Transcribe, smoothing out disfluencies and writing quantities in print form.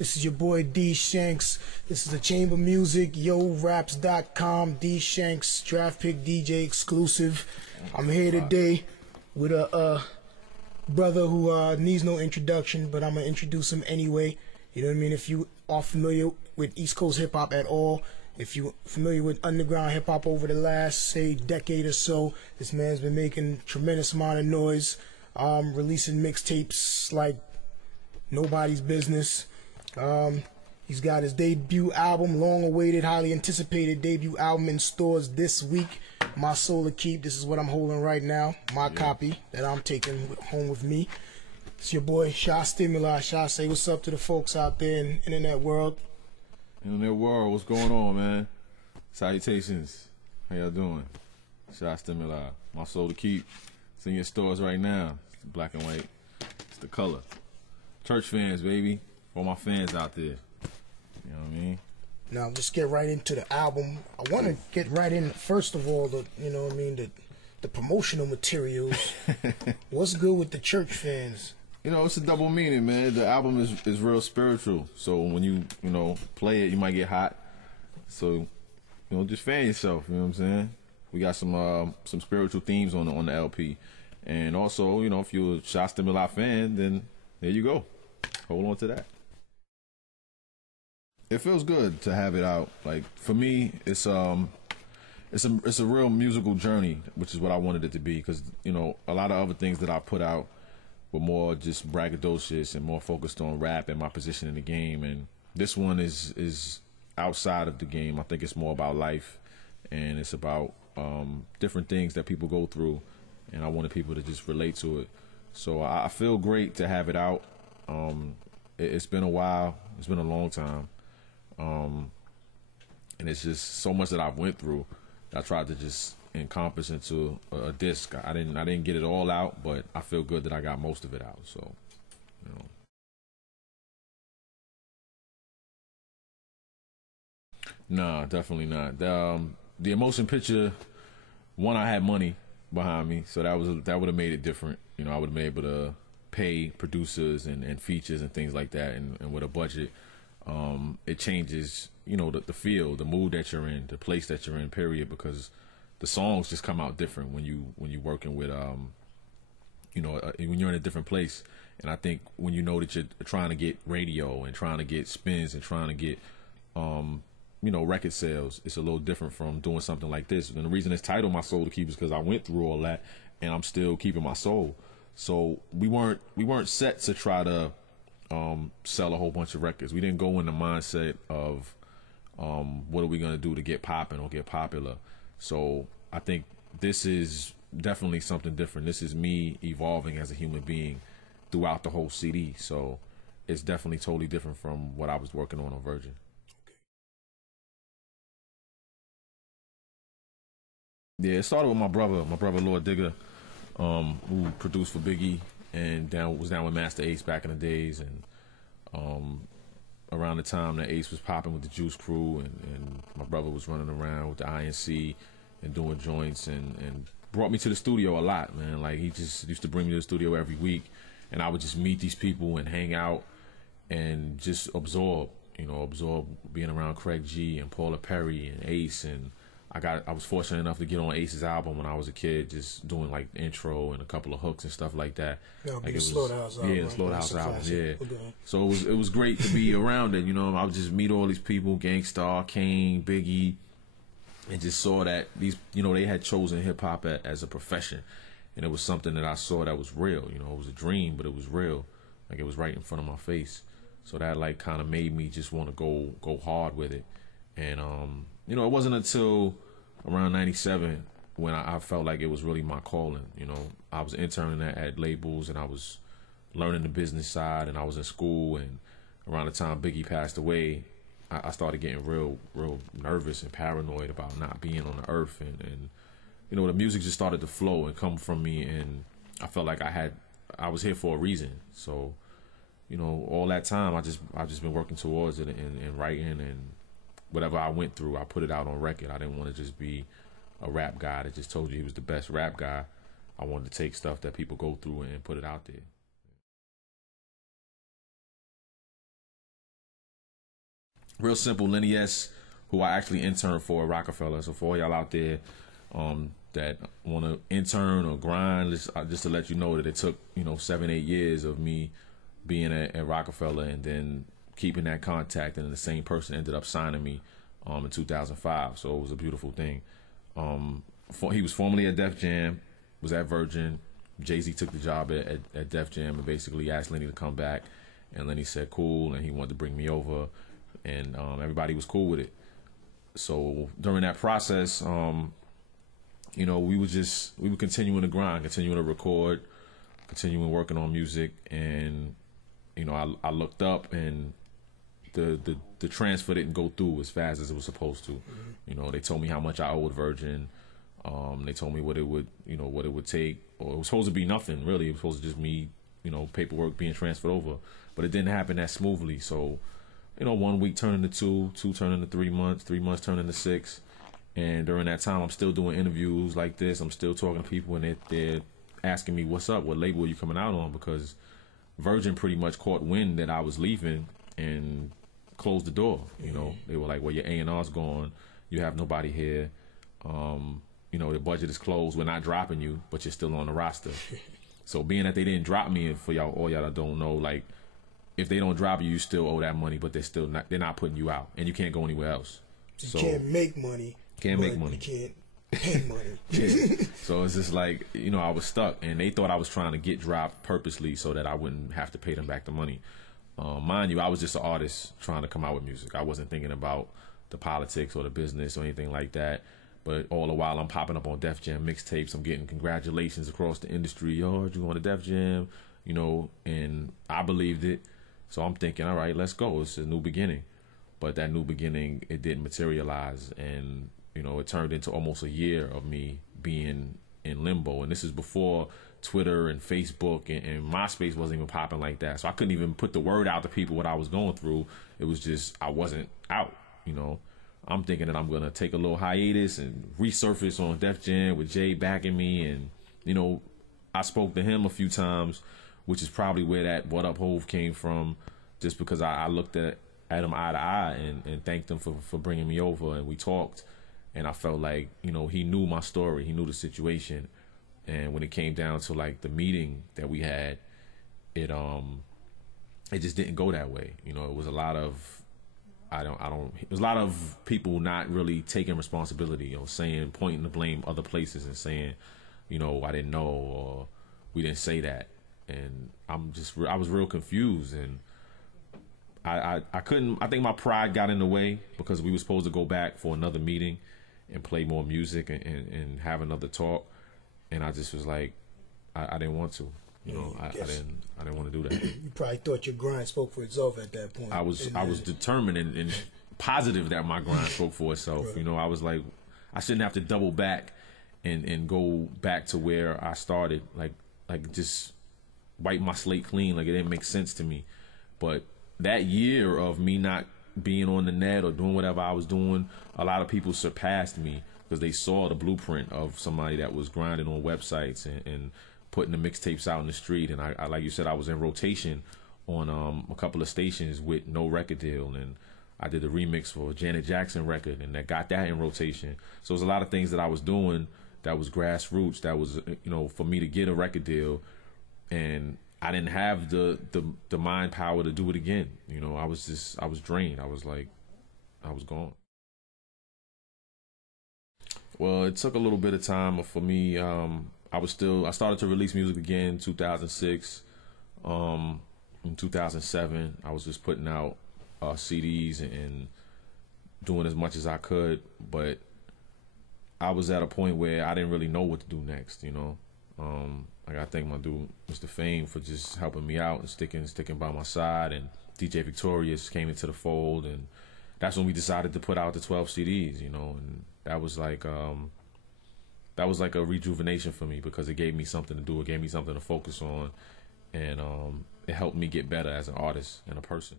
This is your boy D Shanx. This is a Chambermusik, YoRaps.com, D Shanx, Draft Pick DJ exclusive. I'm here today with a brother who needs no introduction, but I'm gonna introduce him anyway. You know what I mean? If you are familiar with East Coast hip hop at all, if you're familiar with underground hip hop over the last, say, decade or so, this man's been making tremendous amount of noise, releasing mixtapes like nobody's business. He's got his debut album, long-awaited, highly anticipated debut album in stores this week. My Soul to Keep. This is what I'm holding right now. My copy that I'm taking home with me. It's your boy Sha Stimuli. Sha, say what's up to the folks out there in the internet world. Internet world, what's going on, man? Salutations. How y'all doing? Sha Stimuli. My Soul to Keep. It's in your stores right now. It's the black and white. It's the color. Church fans, baby. For my fans out there. You know what I mean? Now, just get right into the album. I want to get right in, first of all, the promotional materials. What's good with the church fans? You know, it's a double meaning, man. The album is real spiritual. So when you play it, you might get hot. So, just fan yourself, you know what I'm saying? We got some spiritual themes on the LP. And also, if you're a Sha Stimuli fan, then there you go. Hold on to that. It feels good to have it out. Like, for me, it's a real musical journey, which is what I wanted it to be. Because a lot of other things that I put out were more just braggadocious and more focused on rap and my position in the game. And this one is outside of the game. I think it's more about life, and it's about different things that people go through. And I wanted people to just relate to it. So I feel great to have it out. It's been a while. It's been a long time. And it's just so much that I've went through. I tried to just encompass into a disc. I didn't get it all out, but I feel good that I got most of it out. So, Nah, definitely not. The Emotion picture, one, I had money behind me, so that would have made it different. I would have been able to pay producers and features and things like that, and with a budget. It changes, the feel, the mood that you're in, the place that you're in, period, because the songs just come out different when you're working with, when you're in a different place. And I think when you know that you're trying to get radio and trying to get spins and trying to get, record sales, it's a little different from doing something like this. And the reason it's titled My Soul to Keep is because I went through all that and I'm still keeping my soul. So we weren't set to try to sell a whole bunch of records. We didn't go in the mindset of what are we gonna do to get popping or get popular. So I think this is definitely something different. This is me evolving as a human being throughout the whole CD. So it's definitely totally different from what I was working on Virgin. Yeah, it started with my brother Lord Digger, who produced for Biggie and was down with Master Ace back in the days, and around the time that Ace was popping with the Juice Crew, and my brother was running around with the INC and doing joints, and brought me to the studio a lot, man. Like, he just used to bring me to the studio every week, and I would just meet these people and hang out and just absorb being around Craig G and Paula Perry and Ace. And I was fortunate enough to get on Ace's album when I was a kid, just doing like the intro and a couple of hooks and stuff like that. Yeah, like, it was Slaughterhouse album. Yeah, the Slaughterhouse album. Yeah. Okay. So it was great to be around it. I would just meet all these people, Gangstar, Kane, Biggie, and just saw that these, they had chosen hip hop as a profession, and it was something that I saw that was real. It was a dream, but it was real. Like, it was right in front of my face. So that kind of made me just want to go hard with it. And it wasn't until around 97 when I felt like it was really my calling. I was interning at labels, and I was learning the business side, and I was in school. And around the time Biggie passed away, I started getting real nervous and paranoid about not being on the earth. And the music just started to flow and come from me, and I felt like I was here for a reason. So, all that time I just been working towards it and writing, and whatever I went through, I put it out on record. I didn't want to just be a rap guy that just told you he was the best rap guy. I wanted to take stuff that people go through and put it out there. real simple. Lenny S, who I actually interned for at Roc-a-fella. So for all y'all out there that want to intern or grind, just to let you know that it took 7-8 years of me being at Roc-a-fella and then keeping that contact, and then the same person ended up signing me in 2005. So it was a beautiful thing. He was formerly at Def Jam, was at Virgin. Jay-Z took the job at Def Jam and basically asked Lenny to come back, and Lenny said cool, and he wanted to bring me over, and everybody was cool with it. So during that process, we were continuing to grind, continuing to record, continuing working on music, and I looked up, and the transfer didn't go through as fast as it was supposed to. They told me how much I owed Virgin. They told me what it would take, or it was supposed to be nothing really. It was supposed to just me, paperwork being transferred over, but it didn't happen that smoothly. So, 1 week turned into 2 turned into 3 months, 3 months turned into 6, and during that time, I'm still doing interviews like this. I'm still talking to people, and they're asking me, "What's up? What label are you coming out on?" Because Virgin pretty much caught wind that I was leaving and closed the door. They were like, "Well, your A&R's gone. You have nobody here. The budget is closed. We're not dropping you, but you're still on the roster." So being that they didn't drop me, and for all y'all that don't know, like, if they don't drop you, you still owe that money, but they're not putting you out, and you can't go anywhere else. So you can't make money. Can't make money. You can't pay money. Yeah. So it's just like, I was stuck, and they thought I was trying to get dropped purposely so that I wouldn't have to pay them back the money. Mind you, I was just an artist trying to come out with music. I wasn't thinking about the politics or the business or anything like that. But all the while, I'm popping up on Def Jam mixtapes. I'm getting congratulations across the industry. Yo, you going to Def Jam? And I believed it. So I'm thinking, all right, let's go. It's a new beginning. But that new beginning, it didn't materialize. And, it turned into almost a year of me being in limbo. And this is before Twitter and Facebook and MySpace wasn't even popping like that. So I couldn't even put the word out to people what I was going through. It was just, I wasn't out, I'm thinking that I'm going to take a little hiatus and resurface on Def Jam with Jay backing me. And, I spoke to him a few times, which is probably where that "What Up Hove" came from, just because I looked at him eye to eye and thanked him for bringing me over, and we talked. And I felt like, he knew my story. He knew the situation. And when it came down to like the meeting that we had, it just didn't go that way. It was a lot of, it was a lot of people not really taking responsibility, pointing the blame other places and saying, I didn't know, or we didn't say that. And I was real confused, and I think my pride got in the way, because we were supposed to go back for another meeting and play more music and have another talk. And I just was like, I didn't want to. I didn't want to do that. You probably thought your grind spoke for itself at that point. I was determined and positive that my grind spoke for itself. Right. I was like, I shouldn't have to double back and go back to where I started. Like just wipe my slate clean. Like, it didn't make sense to me. But that year of me not being on the net or doing whatever I was doing, a lot of people surpassed me, because they saw the blueprint of somebody that was grinding on websites and putting the mixtapes out in the street. And I like you said, I was in rotation on a couple of stations with no record deal, and I did the remix for a Janet Jackson record, and that got that in rotation. So there's a lot of things that I was doing that was grassroots, that was for me to get a record deal, and I didn't have the mind power to do it again. I was drained. I was gone. Well, it took a little bit of time for me. I started to release music again in 2006. In 2007, I was just putting out CDs and doing as much as I could, but I was at a point where I didn't really know what to do next. I thank my dude, Mr. Fame, for just helping me out and sticking by my side. And DJ Victorious came into the fold, and that's when we decided to put out the 12 CDs. And that was like a rejuvenation for me, because it gave me something to do. It gave me something to focus on, and it helped me get better as an artist and a person.